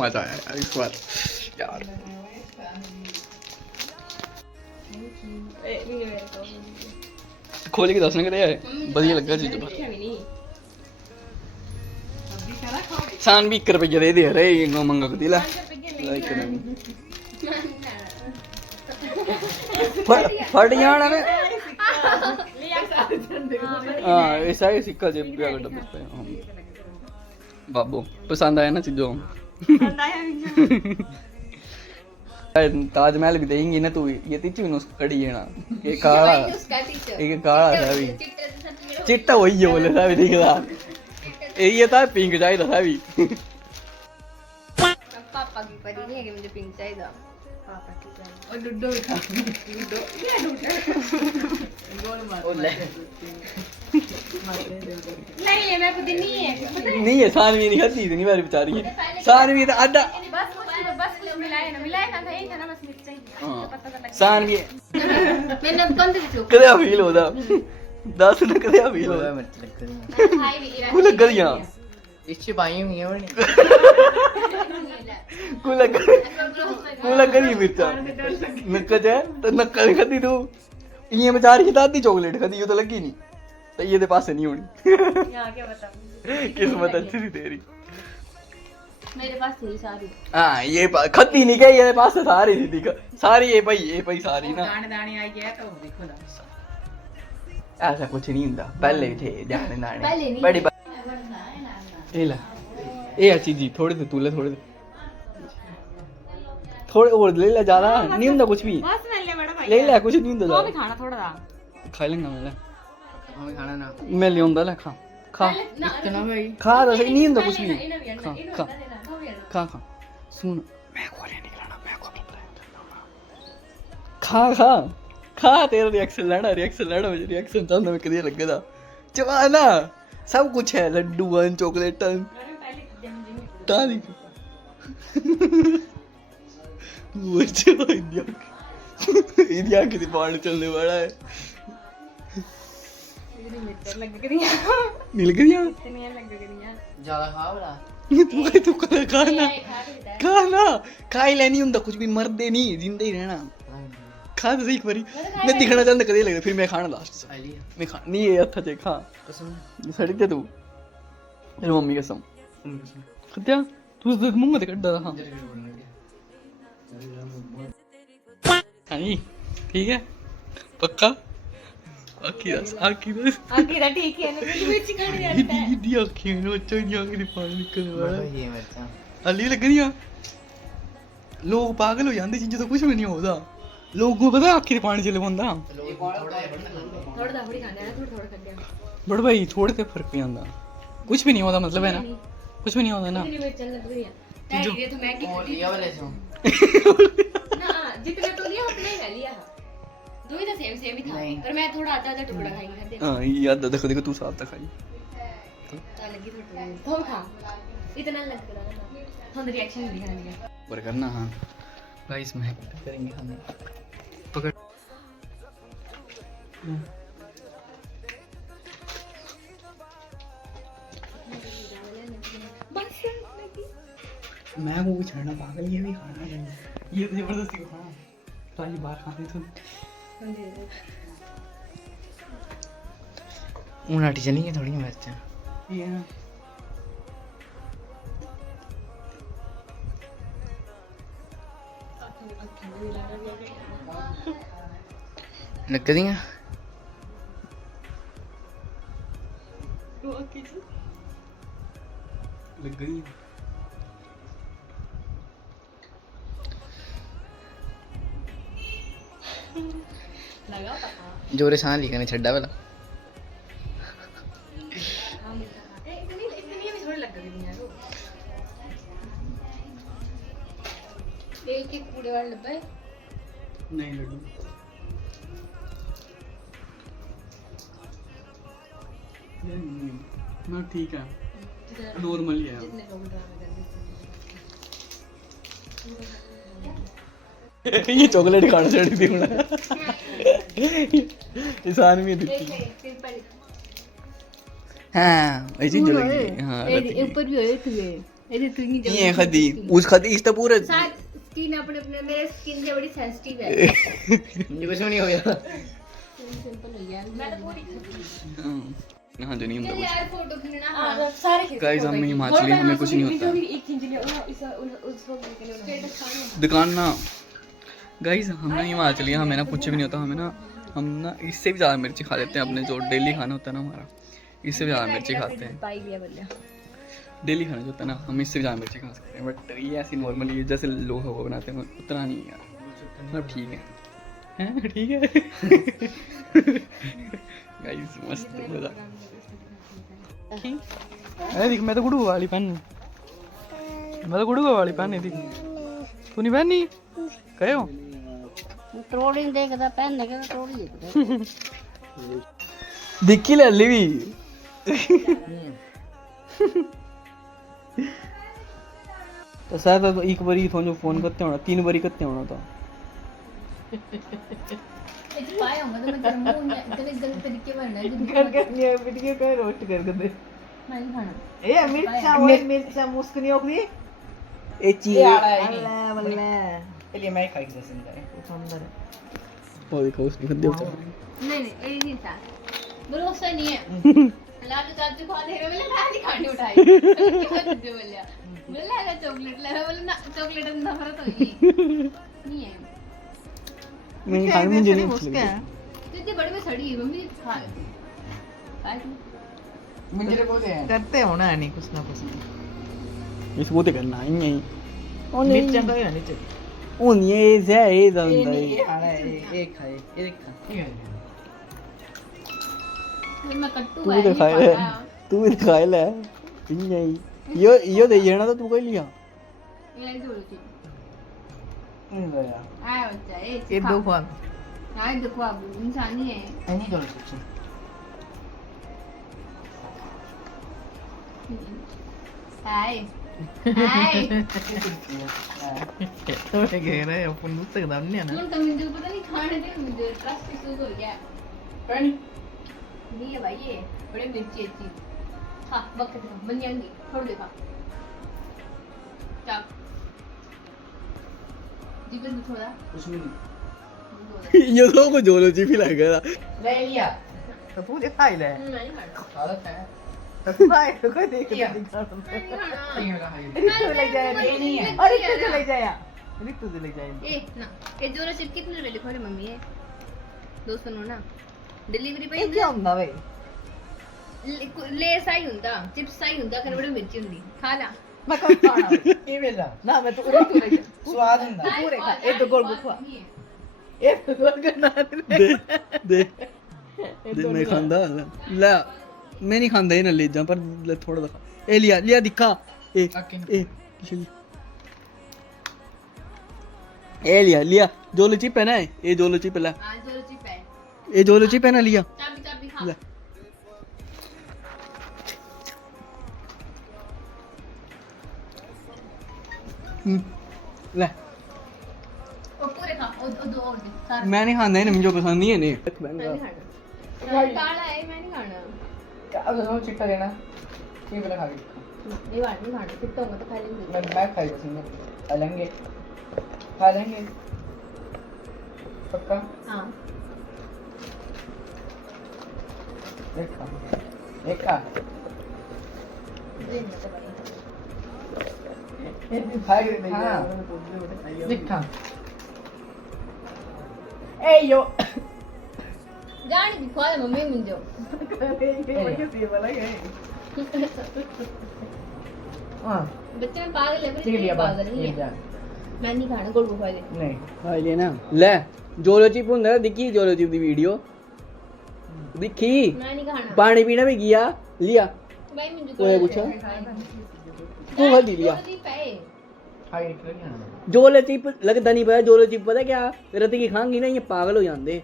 मजा आया यार इस बार यार। खोल के दसने के बढ़िया लगा चीज पर सान भी 1 रुपया दे दे रहे नो मंगा को दिला फट जाना रे हां ऐसा ही सिक्का जेब पे डब्बे पे बाबू पसंद आया ना चीजों पसंद आया ताजमहल भी देंगी ना तू ये तीच भी नुस्खा कड़ी है ना ये काला है भी चिट्टा वही है बोले था भी दिखदा ये था पिंक चाहिए था भी पापा की परी नहीं है कि मुझे पिंक चाहिए पापा की और लूडो ये गोल मार नहीं मैं खुद नहीं है सानवी नहीं खाती इतनी बार बेचारी है सानवी तो आधा बस मिलाए ना था यही था ना बस मिर्च पता तो लग सानवी मैंने कौन से चुप कदे फील होदा 10 न कदे फील होदा मिर्च लग गई कुल लग गई इससे भाई नहीं है बने कुल लग गई मिर्च है तो नक्कल खाती तू ये बेचारी की दादी चॉकलेट खाती ये तो लगी नहीं तो ये दे पास नहीं होनी यहां क्या बताऊं किस्मत अच्छी थी तेरी मेरे पास थी सारी हां ये खत्ती नहीं गई ये पास सारी थी दिखा सारी ये भाई सारी ना दाने आई गया तो देखो ना ऐसा कुछ नहीं ਹੁੰਦਾ पहले थे दाने बड़ी ये ला ये अच्छी जी थोड़े से तूले थोड़े और ले ले ज्यादा नहीं ਹੁੰਦਾ कुछ भी बस ले ले कुछ नहीं ਹੁੰਦਾ वो भी खाना थोड़ा सा खा लेंगे मैं हमें खाना ना मैं ले आऊंगा ले खा इतना भाई खा तो सही नहीं ਹੁੰਦਾ कुछ भी खा सुन मैं को ले निकलना मैं को खा तेरा रिएक्शन लेना मुझे रिएक्शन चाहता मैं कदी लगेदा चवाना सब कुछ है लड्डू वन चॉकलेट ताली वो चलो इंडिया की बाढ़ चलने वाला है मिल गई ज्यादा खा बड़ा तू खाना खाई लेनी हुंदा कुछ भी मरदे नहीं जिंदा ही रहना खा तो सही एक बारी मैं दिखना चाहता कदे लगदा फिर मैं खाना लास्ट मैं खा नहीं ये अच्छा जे खा कसम सड़ी दे तू तेरी मम्मी कसम खत्या तू तो मुंह में कड्डा हां हां ठीक है पक्का आखी दा ठीक है ना मिर्च खाने जाता है दी आखी नो चोई आखी पानी निकलने वाला ये मिर्चा अली लग रही लोग पागल हो जाते चीज़ तो कुछ भी नहीं होता लोगों को पता आखी पानी चले बंदा बड़ भाई थोड़े से फर्क नहीं आता कुछ भी नहीं होता मतलब है ना कुछ भी नहीं होता ना जितना तो लिया अपने ले लिया दो ही तो सेम ही था पर मैं थोड़ा आधा टुकड़ा खाई खाते हां ये आधा देखो तू साफ खाई तो लगी थोड़ा खा इतना लग रहा था हम रिएक्शन नहीं दिखाएंगे पर करना हां गाइस मैं करेंगे हम पकड़ मैं वो छड़ना पागल ये भी खाना है ये तो जबरदस्ती खाना पहली बार खाते तो उनाटी चली है थोड़ी मिर्च ये लग दिया लग गई लगा पता जोरे सांस लिखने छड्डा वाला इतनी भी थोड़ी लग गई यार एक कूड़े वाले डब्बे नहीं लड्डू ना ठीक है नॉर्मल ही है ये चॉकलेट खाना चढ़ी थी इंसान भी हाँ ऐसी जो लगी हाँ ऊपर भी होए थे ये तू नहीं ये खदी उस खदी इस तो पूरे स्किन अपने अपने मेरे स्किन से बड़ी सेंसिटिव है। मुझे कुछ नहीं हो गया। सिंपल हो गया मैं तो पूरी यहाँ जो नहीं चल होता यार फोटो खींचना हां सारे खींच गाइस हम हिमाचली हमें कुछ नहीं होता दुकान ना गाइस हम ना हिमाचली हमें ना कुछ भी नहीं होता। हमें ना हम ना इससे भी ज़्यादा मिर्ची खा लेते हैं अपने जो डेली खाना होता है ना हमारा इससे भी ज़्यादा मिर्ची खाते हैं। डेली खाना जो होता है ना हम इससे भी ज़्यादा मिर्ची खा सकते हैं बट ये ऐसी नॉर्मली जैसे लोग वो बनाते हैं उतना नहीं है यार मतलब ठीक है हैं ठीक है गाइस मस्त मजा। अरे देख मैं तो गुड़ू वाली पहनी थी तू नहीं पहनी कहे हो ट्रोली देखदा पहनने के ट्रोली दिखी ले ली भी तो शायद एक बारी थोड़ा फोन करते होना 3 बारी करते होना था पाए होंगे तो मैं तेरे मुंह में इतने गलत तरीके बनना है करके ये वीडियो का रोस्ट कर दे मैं नहीं खाना ए मिर्चा मुस्क नहीं होगी ए चीज अल्लाह बल्ले लिए मैं खाई जैसे नहीं सुंदर वो देखो उसकी खद्दे ऊपर नहीं ये नहीं था भरोसा नहीं है लाडू चाचू खा दे रहे बोले मैं नहीं खाने उठाई क्या दे बोलिया बोले लगा चॉकलेट ले बोले ना चॉकलेट अंदर भरा तो नहीं है मैं खाने मुझे नहीं मुस्क है इतनी बड़ी में सड़ी है मम्मी खा ले मुझे बोलते हैं करते हो ना नहीं कुछ ना कुछ इस वो तो करना है यही मिर्चा तो है नीचे उन ये है ये जानता है एक खाए एक खा मैं कट्टू तू तो खाए ले तू भी खाए ले यही यो दे ये ना तो तू कह लिया ये जोड़ो चीज नहीं गया आया बच्चा ये दो खा हां देखो अब इंसान ही है नहीं जोड़ सकते हाय हाय थोड़े गए रहे अपन दूसरे का दाम नहीं है ना तुम तो मुझे पता नहीं खाने दे मुझे ट्रस्ट इश्यूज हो गया पानी नहीं है भाई ये बड़े मिर्ची अच्छी हाँ वक्त खा बन जाएंगी थोड़ा देखा क्या जीवन में थोड़ा कुछ नहीं ये तो को जोलो चिप ही लग गया ले लिया तो तू ले खाई ले मैं नहीं खाना हालत है तो भाई तो कोई देख मैं नहीं खाना रिक्तू ले जाए ये नहीं है अरे रिक्तू ले जाए रिक्तू ले जाए ए ना ये जोरो चिप कितने रुपए लिखो रे मम्मी है 200 नो ना डिलीवरी पे ये क्या ਹੁੰਦਾ भाई ले सही ਹੁੰਦਾ चिप्स सही ਹੁੰਦਾ कर बड़ी मिर्ची ਹੁੰਦੀ खा ला मैं कब खाना ये वेला ना मैं तो रिक्तू ले जाए स्वाद ਹੁੰਦਾ पूरे खा एक तो गोल गुफा एक तो गोल करना दे दे दे मैं खांदा ला मैं नहीं खांदा ये ना ले जा पर थोड़ा दिखा ए लिया लिया दिखा ए ए ए लिया लिया जोलो चिप है ना ये जोलो चिप ला हां जोरो चिप है ये जोलो चिप है ना लिया चाबी चाबी खा ले ले ओ पूरे खा ओ दो और दे सारे मैं नहीं खांदा इन्हें मुझे पसंद नहीं है नहीं मैं नहीं खाना काला है मैं नहीं खाना अब तो चिट्टा देना ये वाला खा के नहीं खाना चिट्टा होगा तो खा लेंगे मैं खाई पसंद खा लेंगे पक्का हां एक खा दे मत भाई खाए हाँ दिखा ए यो जान की खा ले मम्मी मुझे हां बच्चे में पागल है ठीक है लिया पागल नहीं है मैं नहीं खाना गोल गोल खा ले नहीं खाई लेना ले जोलो चिप ਹੁੰਦਾ दिखी जोलो चिप ਦੀ ਵੀਡੀਓ दिखी मैं नहीं खाना पानी पीना भी किया लिया भाई मुझे कोई पूछा तू हल्दी लिया खाई नहीं जोलो चिप लगता नहीं पता जोलो चिप पता क्या रत की खांगी ना ये पागल हो जाते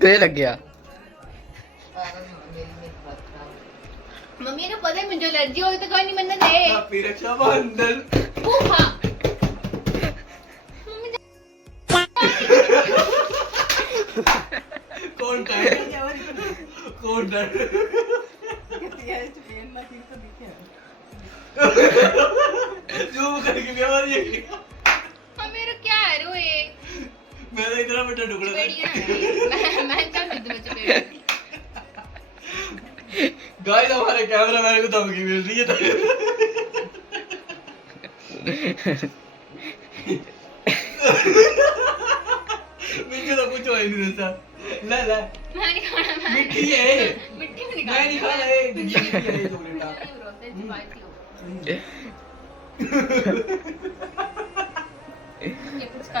ते लग गया मम्मी को पता है मुझे एलर्जी होगी तो कोई नहीं बनना दे हैप्पी रक्षाबंधन फूफा कौन डर जूम करके बीमारी है मेरे क्या है रो ये मेरा इतना बड़ा टुकड़ा मैं क्या कर दूं चपेड़ गाइस हमारे कैमरामैन को धमकी मिल रही है मुझे तो कुछ हो ही नहीं देता ले ले मैं नहीं खाना मिट्टी है मिट्टी में निकाल मैं नहीं खाना ये चॉकलेट ये कुछ का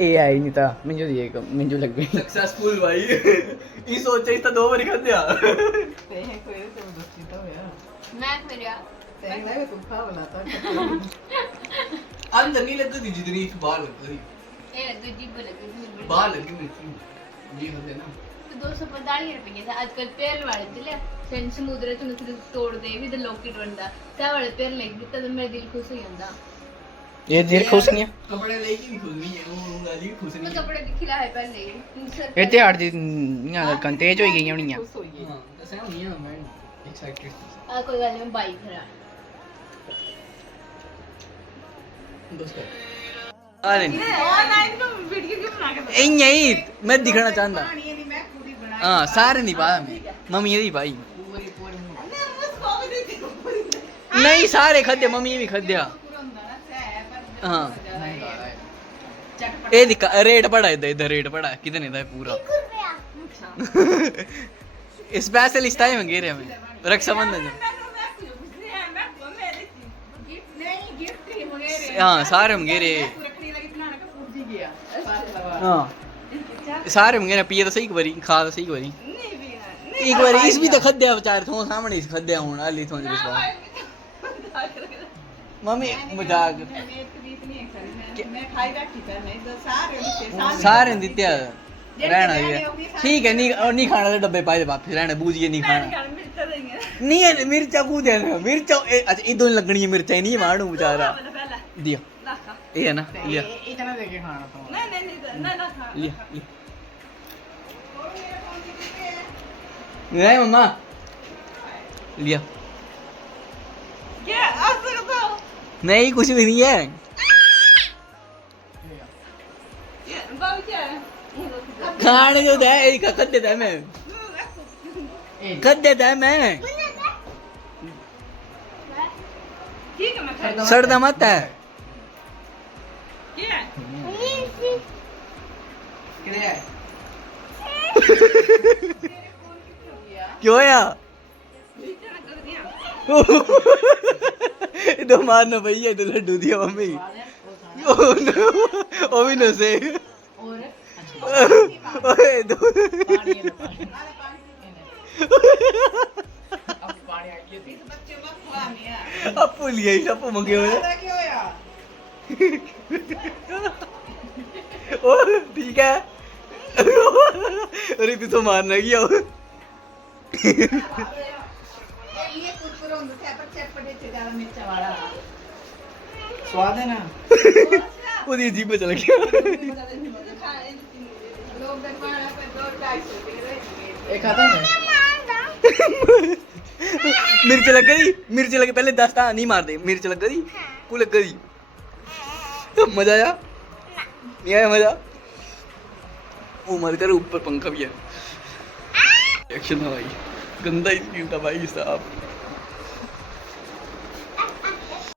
ए आई नहीं था मुझे ये मुझे लग गई सक्सेसफुल भाई ये सोचा इस तो 2 बार खा दिया मैं फिर यार अंदर नहीं लगती थी जितनी बाहर लगती थी ये लग जीभ लगी बाहर लगी मिर्ची ये होते ना तो 245 रुपए था आजकल तेल वाले चले सेंट समुद्र च उनको तोड़ दे भी तो लॉकेट बनदा ता वाले तेल लगी तो मेरा दिल खुश हो जांदा ये दिल खुश नहीं है कपड़े लेके नहीं खुश नहीं है वो गाली खुश मैं नहीं कपड़े दिखला है पहले ये ते हट दी ना तेज हो गई होनी है हां ऐसा नहीं है मैं एक्साइटेड आ कोई गल नहीं बाइक खरा दोस्तों अरे ऑनलाइन तो वीडियो क्यों बना के ए नहीं मैं दिखना चाहता हां सारे नहीं पा मम्मी ये भाई नहीं सारे खद्दे मम्मी ये भी खद्दया हाँ ये दिखा रेट पड़ा इधर रेट पड़ा कितने का है पूरा स्पेशल इस टाइम गिरे हमें रक्षाबंधन हाँ सारे हम गिरे हाँ सारे हम गिरे पिए तो सही बारी खा तो सही बारी एक बार इस भी तो खद्दया बेचारे थों सामने इस खद्दया हूं अली थों विश्वास मम्मी मजाक सारे दिते रहना है ठीक है नहीं खाना तो डब्बे पाए वापस रहना बूझिए नहीं खाना नहीं है मिर्चा को दे मिर्चा अच्छा इधर लगनी है मिर्चा नहीं मारू बेचारा दिया ये है ना लिया इतना देके खाना तो नहीं ना खा लिया नहीं मम्मा लिया क्या ऐसे करता नहीं कुछ भी नहीं है बाबू क्या है खाने जो दे एक कर देता है मैं कर देता है मैं ठीक है मैं खा सड़ता मत है क्या क्यों या तो मारना भैया तो लड्डू दिया मम्मी ओ भी न से ओए दो अपू लिया ही अपू मंगे हुए ओ ठीक है अरे तू तो मारना गया स्वाद है ना वो जीभ पे चला गया मिर्च लग गई मिर्च लगे पहले 10 था नहीं मार दे मिर्च लग गई को लग गई मजा आया नहीं आया मजा वो मर कर ऊपर पंखा भी है एक्शन था भाई गंदा स्क्रीन था भाई साहब